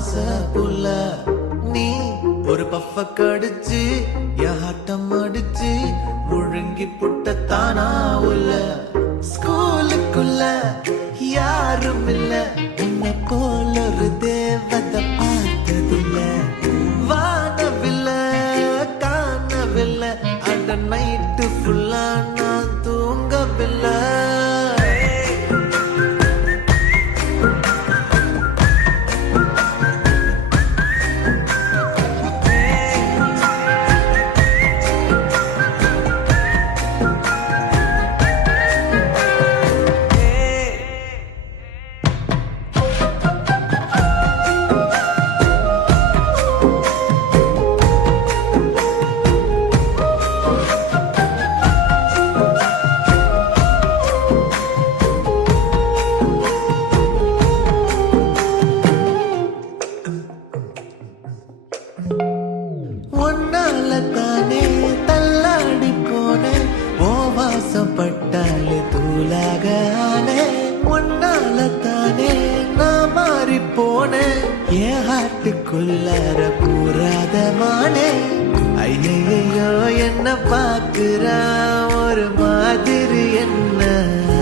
ஆசை புள்ள நீ ஒரு பஃப கடிச்சு யாட்டம் அடிச்சு முழுங்கி புட்டத்தானா உள்ள ஸ்கூலுக்குள்ள யாரும் இல்ல உன்னை போல ஒரு தேவதை பார்த்ததில்ல வானவில்ல காணவில்லை அந்த நைட்டு ஃபுல்லா நான் தூங்கவில்லை தானே தள்ளாடி போனே ஓ வாசப்பட்டாலே தூளாக ஆனே உன்னால தானே நான் மாறி போனேன் என் ஹார்ட்டுக்குள்ளார கூறாத மானே ஐயையோ என்ன பாக்குறா ஒரு மாதிரி என்ன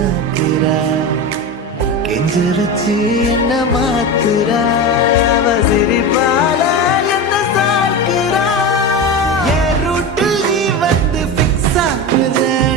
ஆக்குறா கெஞ்சு வச்சு என்ன மாத்துறா அவ சிரிப்பால yeah.